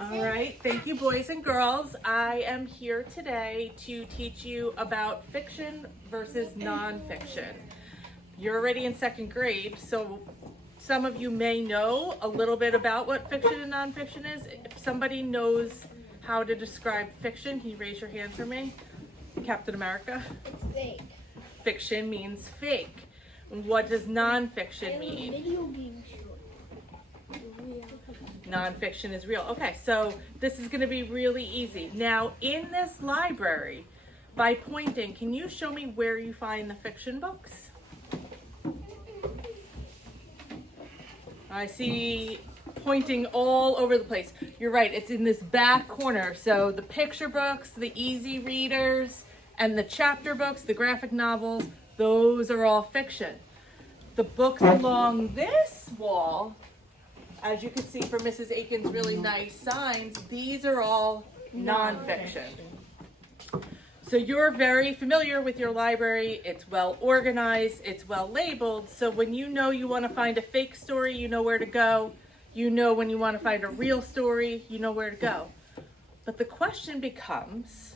All right, thank you boys and girls. I am here today to teach you about fiction versus nonfiction. You're already in second grade, so some of you may know a little bit about what fiction and nonfiction is. If somebody knows how to describe fiction, can you raise your hand for me? Captain America? It's fake. Fiction means fake. What does nonfiction mean? Video game show. Nonfiction is real. Okay, so this is going to be really easy. Now, in this library, by pointing, can you show me where you find the fiction books? I see pointing all over the place. You're right, it's in this back corner. So the picture books, the easy readers, and the chapter books, the graphic novels, those are all fiction. The books along this wall, as you can see from Mrs. Aiken's really nice signs, these are all nonfiction. So you're very familiar with your library. It's well organized, it's well labeled. So when you know you want to find a fake story, you know where to go. You know when you want to find a real story, you know where to go. But the question becomes,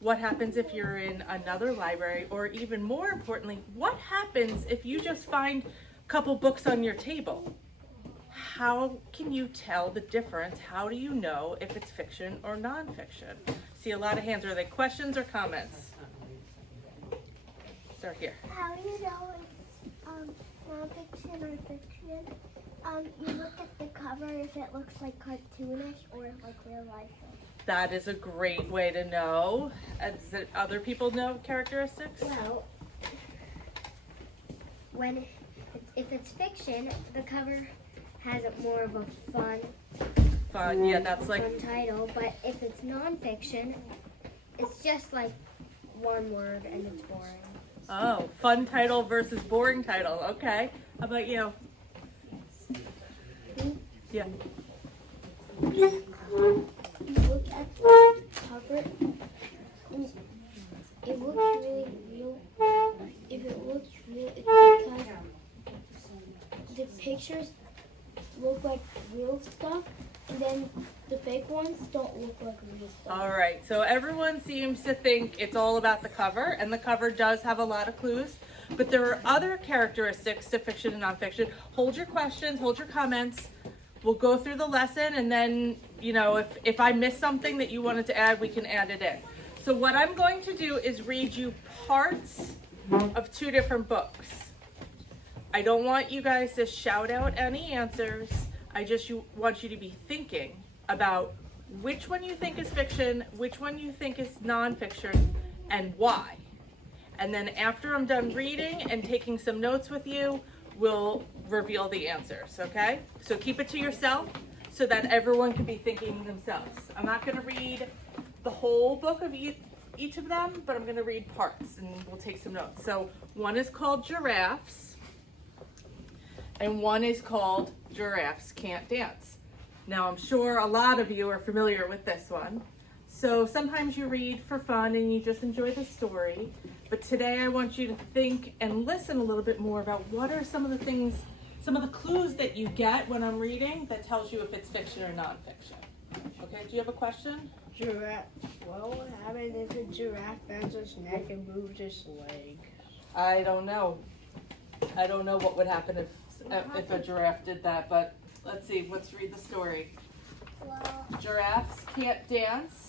what happens if you're in another library? Or even more importantly, what happens if you just find a couple books on your table? How can you tell the difference? How do you know if it's fiction or nonfiction? See a lot of hands. Are they questions or comments? Start here. How do you know it's nonfiction or fiction? You look at the cover if it looks like cartoonish or like real life. That is a great way to know. Does other people know characteristics? Well, if it's fiction, the cover has more of a fun, Yeah, that's like fun title. But if it's nonfiction, it's just like one word and it's boring. oh, fun title versus boring title. Okay. How about you? Yeah. You look at the cover, and it looks really real. If it looks real, it's because the pictures look like real stuff, and then the fake ones don't look like real stuff. All right. So everyone seems to think it's all about the cover, and the cover does have a lot of clues. But there are other characteristics to fiction and nonfiction. Hold your questions, hold your comments. We'll go through the lesson, and then, you know, if I miss something that you wanted to add, we can add it in. So what I'm going to do is read you parts of two different books. I don't want you guys to shout out any answers. I just want you to be thinking about which one you think is fiction, which one you think is nonfiction, and why. And then after I'm done reading and taking some notes with you, we'll reveal the answers, okay? So keep it to yourself so that everyone can be thinking themselves. I'm not going to read the whole book of each of them, but I'm going to read parts and we'll take some notes. So one is called Giraffes and one is called Giraffes Can't Dance. Now I'm sure a lot of you are familiar with this one. So sometimes you read for fun and you just enjoy the story. But today I want you to think and listen a little bit more about what are some of the things, some of the clues that you get when I'm reading that tells you if it's fiction or nonfiction. Okay, do you have a question? Giraffe. What would happen if a giraffe bends its neck and moves its leg? I don't know. I don't know what would happen if a giraffe did that, but let's see, let's read the story. Well, Giraffes can't dance.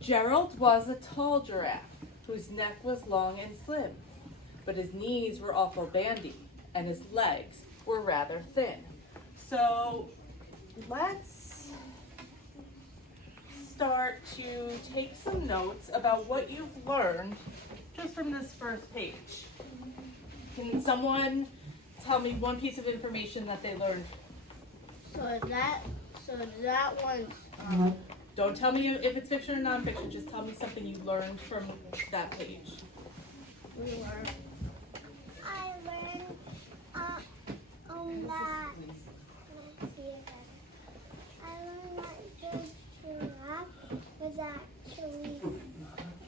Gerald was a tall giraffe whose neck was long and slim, but his knees were awful bandy and his legs were rather thin. So let's start to take some notes about what you've learned just from this first page. Can someone tell me one piece of information that they learned? So that one's Don't tell me if it's fiction or nonfiction, just tell me something you learned from that page. we learned. I learned that. Let's see again. I learned that the giraffe was actually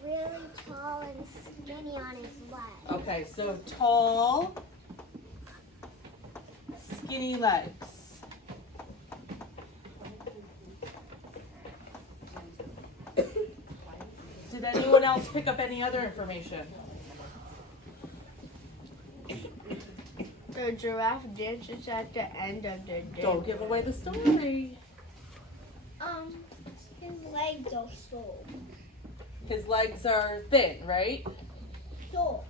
really tall and skinny on his legs. Okay, so tall, skinny legs. Did anyone else pick up any other information? The giraffe dances at the end of the day. Don't give away the story. His legs are sore. His legs are thin, right? Sore.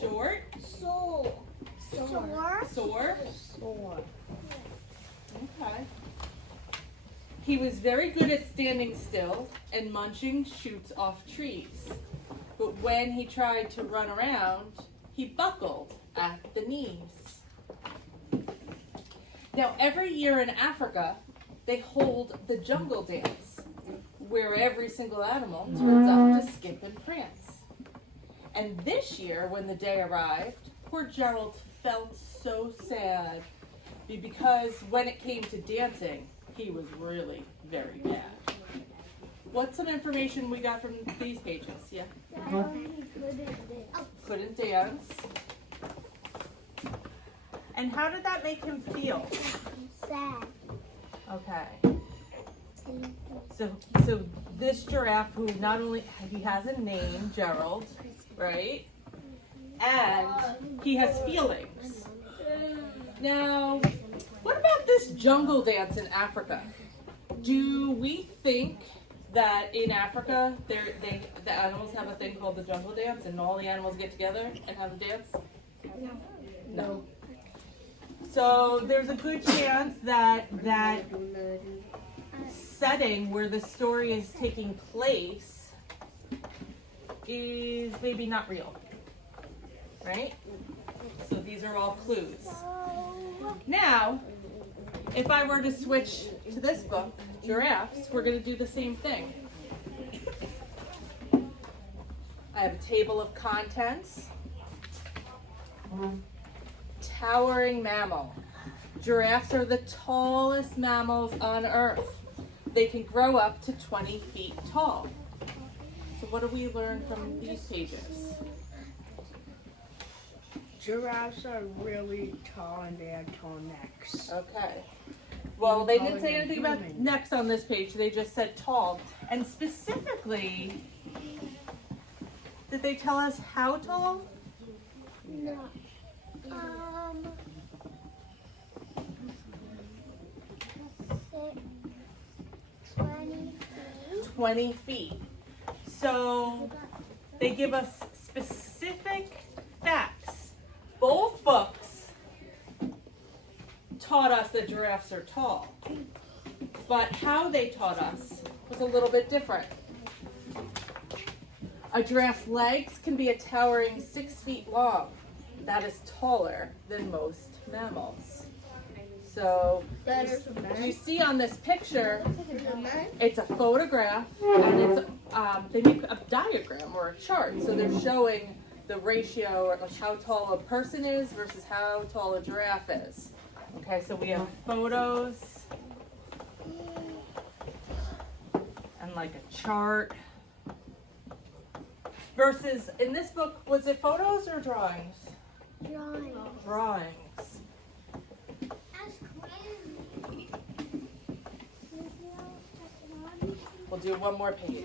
Short? Sore. Sore? Sore. Okay. He was very good at standing still and munching shoots off trees. But when he tried to run around, he buckled at the knees. Now, every year in Africa, they hold the jungle dance, where every single animal turns up to skip and prance. And this year, when the day arrived, poor Gerald felt so sad because when it came to dancing, he was really very bad. What's some information we got from these pages? Yeah? Couldn't dance. And how did that make him feel? Sad. Okay. So this giraffe, who not only he has a name, Gerald, right? And he has feelings. Now, what about this jungle dance in Africa? Do we think that in Africa the animals have a thing called the jungle dance and all the animals get together and have a dance? No. So there's a good chance that that setting where the story is taking place is maybe not real, right? So these are all clues. Now, if I were to switch to this book, Giraffes, we're going to do the same thing. I have a table of contents. Towering mammal. Giraffes are the tallest mammals on Earth. They can grow up to 20 feet tall. So what do we learn from these pages? Giraffes are really tall and they have tall necks. Okay. Well, they didn't say anything about necks on this page. They just said tall. And specifically, did they tell us how tall? No. 20 feet. So they give us specific facts. Both books taught us that giraffes are tall, but how they taught us was a little bit different. A giraffe's legs can be a towering 6 feet long. That is taller than most mammals. So you see on this picture, it's a photograph and it's they make a diagram or a chart. So they're showing the ratio or like how tall a person is versus how tall a giraffe is. Okay, so we have photos and like a chart. Versus in this book, was it photos or drawings? Drawings. We'll do one more page.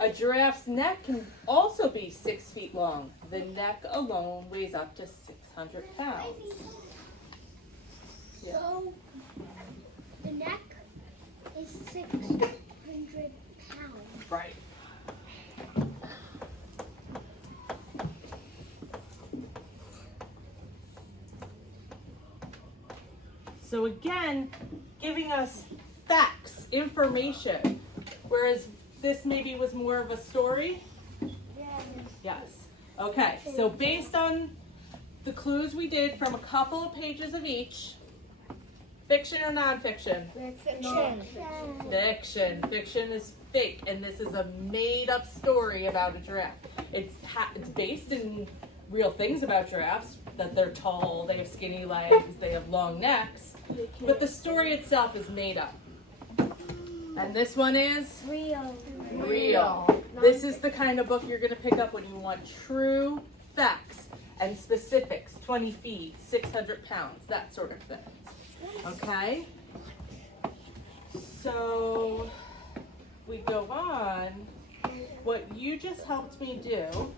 A giraffe's neck can also be 6 feet long. The neck alone weighs up to 600 pounds. Yeah. So the neck is 600 pounds. Right. So again, giving us facts, information, whereas this maybe was more of a story. Yes. Okay, so based on the clues we did from a couple of pages of each, fiction or nonfiction? Fiction. Fiction. Fiction is fake, and this is a made-up story about a giraffe. It's based in real things about giraffes, that they're tall, they have skinny legs, they have long necks, but the story itself is made up. And this one is? Real. This is the kind of book you're going to pick up when you want true facts and specifics, 20 feet, 600 pounds, that sort of thing. Okay? So, we go on, what you just helped me do,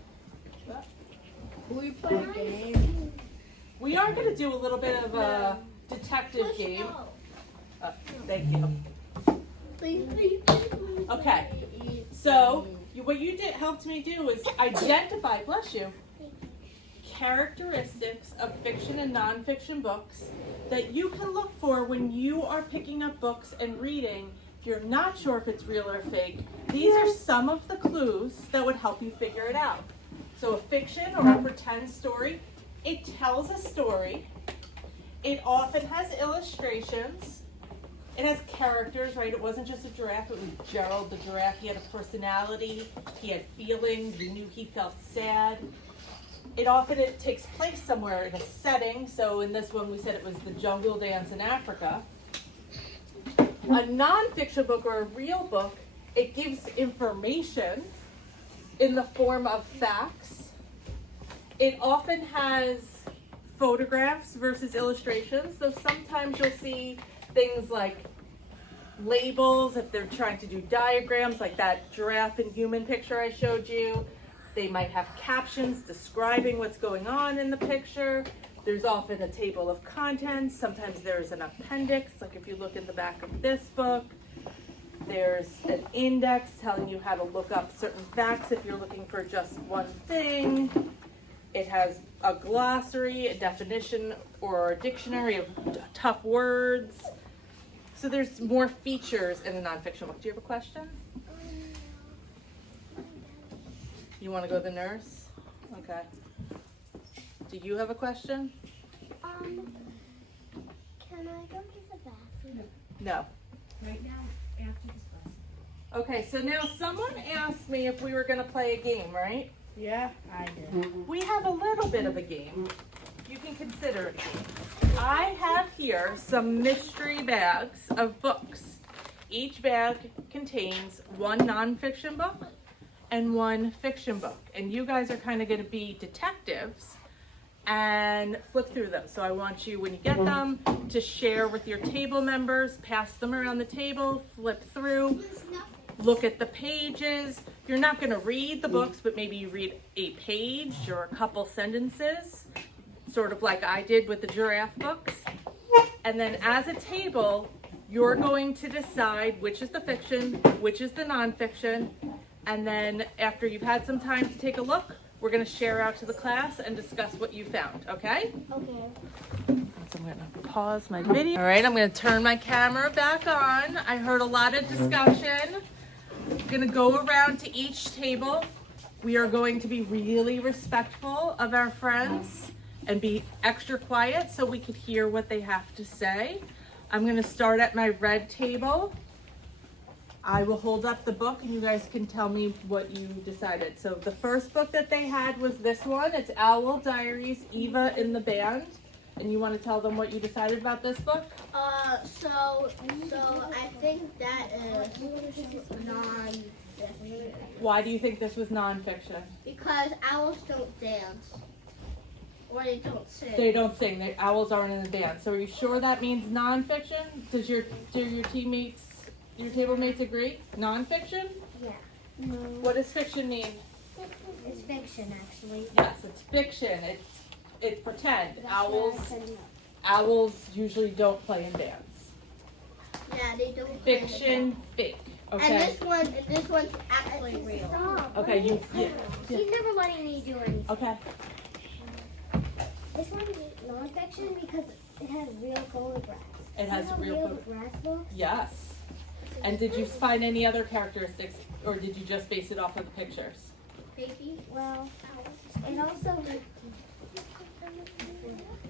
We play a game. we are going to do a little bit of a detective game. Thank you. Please. Okay, so what you did helped me do is identify, bless you, characteristics of fiction and nonfiction books that you can look for when you are picking up books and reading. If you're not sure if it's real or fake, these are some of the clues that would help you figure it out. So a fiction or a pretend story, it tells a story. It often has illustrations. It has characters, right? It wasn't just a giraffe, it was Gerald the giraffe. He had a personality, he had feelings, we knew he felt sad. It takes place somewhere in a setting. So in this one we said it was the jungle dance in Africa. A nonfiction book or a real book, it gives information in the form of facts. It often has photographs versus illustrations. So sometimes you'll see things like labels if they're trying to do diagrams, like that giraffe and human picture I showed you. They might have captions describing what's going on in the picture. There's often a table of contents. Sometimes there's an appendix, like if you look in the back of this book. There's an index telling you how to look up certain facts if you're looking for just one thing. It has a glossary, a definition, or a dictionary of tough words. So there's more features in a nonfiction book. Do you have a question? You want to go to the nurse? Okay. Do you have a question? Can I go to the bathroom? No. Right now, after this class. Okay, so now someone asked me if we were going to play a game, right? Yeah, I did. We have a little bit of a game. You can consider it a game. I have here some mystery bags of books. Each bag contains one nonfiction book and one fiction book. And you guys are kind of going to be detectives and flip through them. So I want you, when you get them, to share with your table members, pass them around the table, flip through, look at the pages. You're not going to read the books, but maybe you read a page or a couple sentences, sort of like I did with the giraffe books. And then as a table, you're going to decide which is the fiction, which is the nonfiction. And then after you've had some time to take a look, we're going to share out to the class and discuss what you found, okay? Okay. So I'm going to pause my video. All right, I'm going to turn my camera back on. I heard a lot of discussion. I'm going to go around to each table. We are going to be really respectful of our friends and be extra quiet so we could hear what they have to say. I'm going to start at my red table. I will hold up the book and you guys can tell me what you decided. So the first book that they had was this one. It's Owl Diaries, Eva in the Band. And you want to tell them what you decided about this book? So I think that is non-fiction. Why do you think this was nonfiction? Because owls don't dance. Or they don't sing. They don't sing. The owls aren't in the band. So are you sure that means nonfiction? Do your teammates, your table mates agree? Nonfiction? Yeah. What does fiction mean? It's fiction, actually. Yes, it's fiction. It's pretend. Owls usually don't play in bands. Yeah, they don't play in Fiction, fake. the band. Okay. And this one's actually real. Stop. Okay, yeah. She's never letting me do anything. Okay. This one is non-fiction because it has real photographs. It has real photographs books. Yes. And did you find any other characteristics, or did you just base it off of the pictures? Baby. Well, and also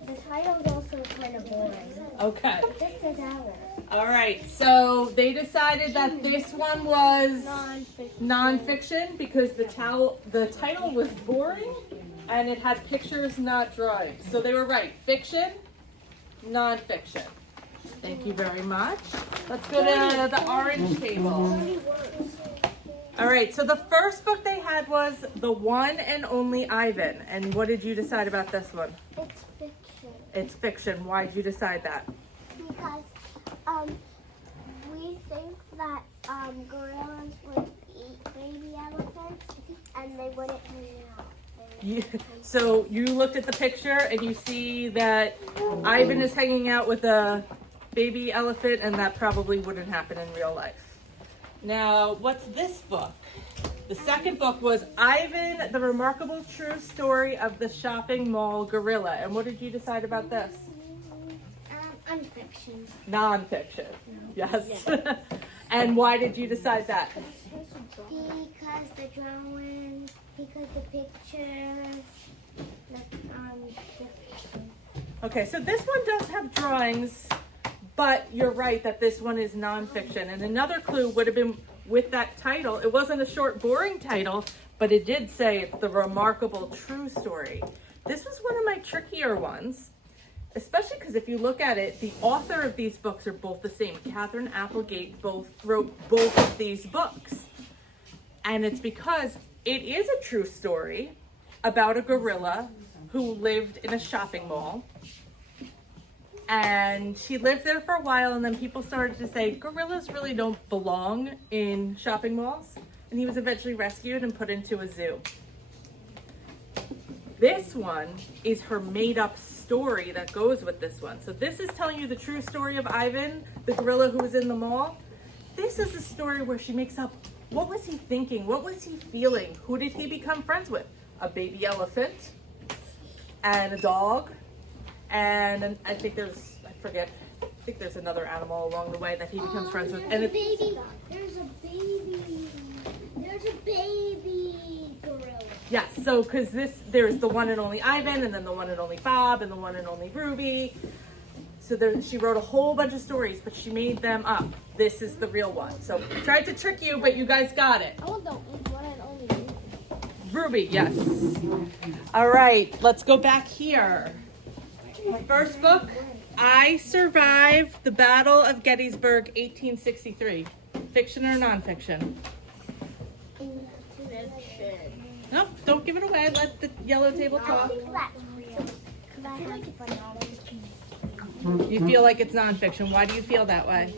the title is also kind of boring. Okay. This says owl. All right. So they decided that this one was nonfiction because the title was boring and it had pictures, not drawings. So they were right. Fiction, nonfiction. Thank you very much. Let's go to the orange table. All right, so the first book they had was The One and Only Ivan. And what did you decide about this one? It's fiction It's fiction. Why did you decide that? because we think that gorillas would eat baby elephants and they wouldn't hang out. So you looked at the picture and you see that Ivan is hanging out with a baby elephant, and that probably wouldn't happen in real life. Now, what's this book? The second book was Ivan, the Remarkable True Story of the Shopping Mall Gorilla. And what did you decide about this? NonFiction. Non-fiction. Yes. And why did you decide that? Because the drawings, because the pictures, Okay, so this one does have drawings, but you're right that this one is nonfiction. And another clue would have been with that title. It wasn't a short, boring title, but it did say it's the Remarkable True Story. This was one of my trickier ones, especially because if you look at it, the author of these books are both the same. Catherine Applegate wrote both of these books. And it's because it is a true story about a gorilla who lived in a shopping mall. And she lived there for a while, and then people started to say gorillas really don't belong in shopping malls. And he was eventually rescued and put into a zoo. This one is her made-up story that goes with this one. So this is telling you the true story of Ivan, the gorilla who was in the mall. This is a story where she makes up, what was he thinking? What was he feeling? Who did he become friends with? A baby elephant and a dog. And I think there's another animal along the way that he becomes friends with. And there's a baby gorilla. yes, so because there's the one and only Ivan, and then the one and only Bob, and the one and only Ruby. So she wrote a whole bunch of stories, but she made them up. This is the real one. So tried to trick you, but you guys got it. I want the one and only Ruby, yes. All right, let's go back here. My first book, I Survived the Battle of Gettysburg, 1863. Fiction or nonfiction? Nope, don't give it away. Let the yellow table talk. You feel like it's nonfiction. Why do you feel that way?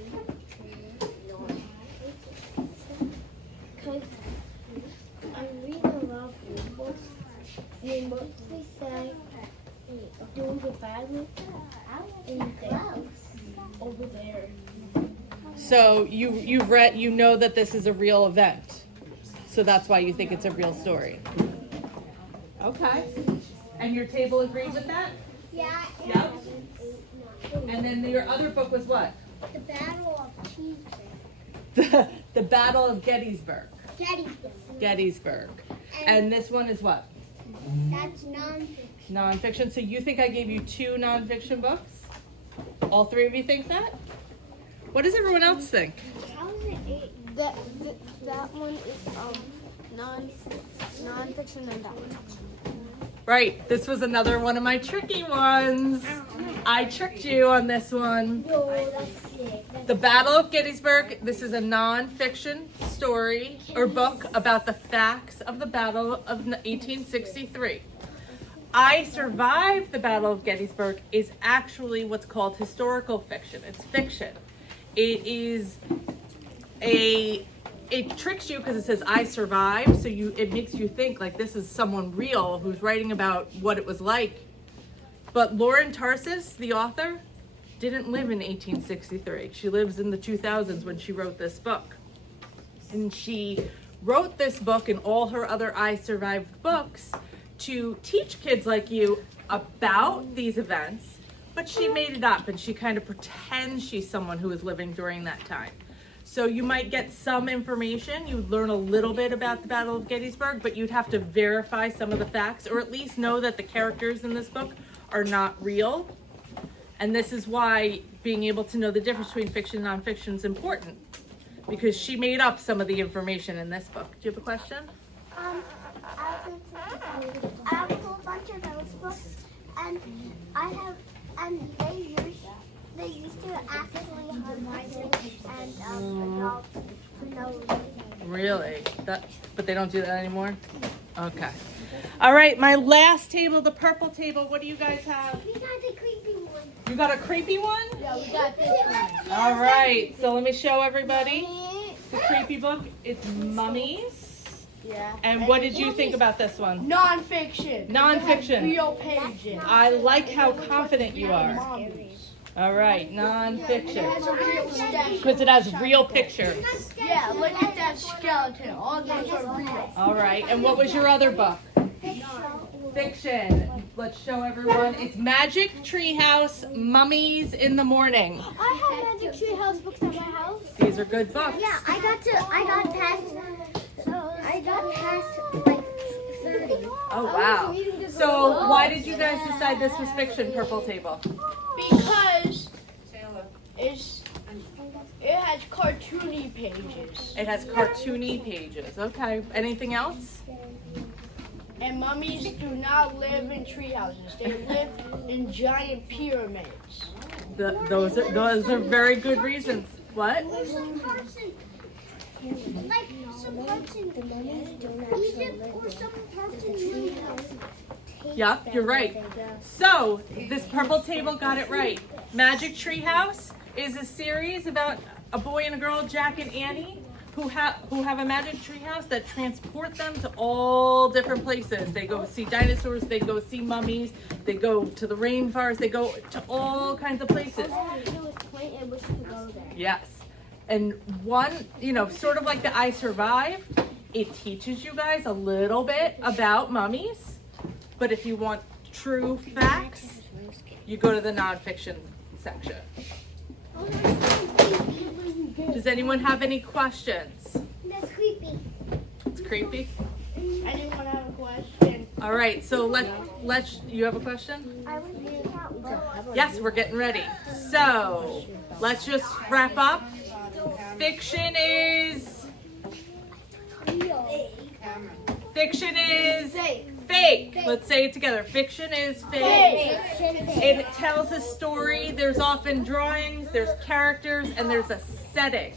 Because I read a lot of books. They mostly say doing the Bible in the house over there. So you've read, you know that this is a real event. So that's why you think it's a real story. Okay. And your table agreed with that? Yeah. Yep. And then your other book was what? The Battle of Cheeseburg. The Battle of Gettysburg. Gettysburg. Gettysburg. And this one is what? That's nonfiction. Nonfiction. So you think I gave you 2 nonfiction books? All 3 of you think that? What does everyone else think? How is it 8? That one is nonfiction and that one. Right. This was another one of my tricky ones. I tricked you on this one. Yo, that's sick. The Battle of Gettysburg. This is a nonfiction story or book about the facts of the Battle of 1863. I Survived the Battle of Gettysburg is actually what's called historical fiction. It's fiction. It tricks you because it says I survived, so it makes you think like this is someone real who's writing about what it was like. But Lauren Tarsis, the author, didn't live in 1863. She lives in the 2000s when she wrote this book. And she wrote this book and all her other I Survived books to teach kids like you about these events, but she made it up and she kind of pretends she's someone who was living during that time. So you might get some information, you'd learn a little bit about the Battle of Gettysburg, but you'd have to verify some of the facts or at least know that the characters in this book are not real. And this is why being able to know the difference between fiction and nonfiction is important, because she made up some of the information in this book. Do you have a question? I have a whole bunch of those books, and they used to actually have mice and adults for no reason. Really? But they don't do that anymore? Okay. All right, my last table, the purple table. What do you guys have? We got the creepy one. You got a creepy one? Yeah, we got this one. All right, so let me show everybody. The creepy book. It's Mummies. Yeah. And what did you think about this one? NonFiction. NonFiction. Real pages. I like how confident you are. Mommies. All right, NonFiction. It has a real statue. Because it has real pictures. Yeah, look at that skeleton. All those are real. All right, and what was your other book? Fiction. Let's show everyone. It's Magic Treehouse, Mummies in the Morning. I have Magic Tree House books at my house. These are good books. Yeah, I got past like 30. Oh, wow. So why did you guys decide this was fiction, Purple Table? Because it has cartoony pages. It has cartoony pages. Okay. Anything else? And mummies do not live in tree houses. They live in giant pyramids. Those are very good reasons. What? Some parts in Egypt or some parts in New Yep, you're right. So, this Purple Table got it right. Magic Treehouse is a series about a boy and a girl, Jack and Annie, who have a magic treehouse that transport them to all different places. They go see dinosaurs, they go see mummies, they go to the rainforest, they go to all kinds of places. Yes. And one, sort of like the I Survived, it teaches you guys a little bit about mummies. But if you want true facts, you go to the nonfiction section. Does anyone have any questions? That's creepy. It's creepy. Anyone have a question? All right, so let's. You have a question? I was reading out. Yes, we're getting ready. So let's just wrap up. Fiction is fake. Let's say it together. Fiction is fake. It tells a story. There's often drawings, there's characters, and there's a setting,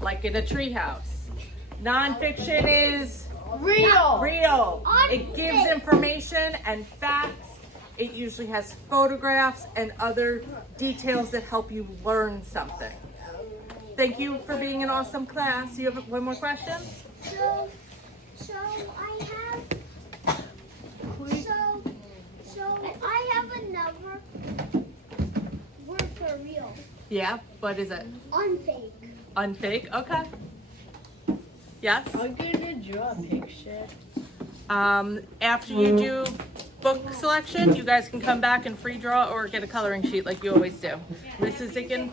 like in a treehouse. Nonfiction is real. It gives information and facts. It usually has photographs and other details that help you learn something. Thank you for being an awesome class. You have one more question? So I have another word for real. Yeah, what is it? Unfake. Unfake? Okay. Yes? I'm gonna draw a picture. After you do book selection, you guys can come back and free draw or get a coloring sheet like you always do. Mrs. Zicken?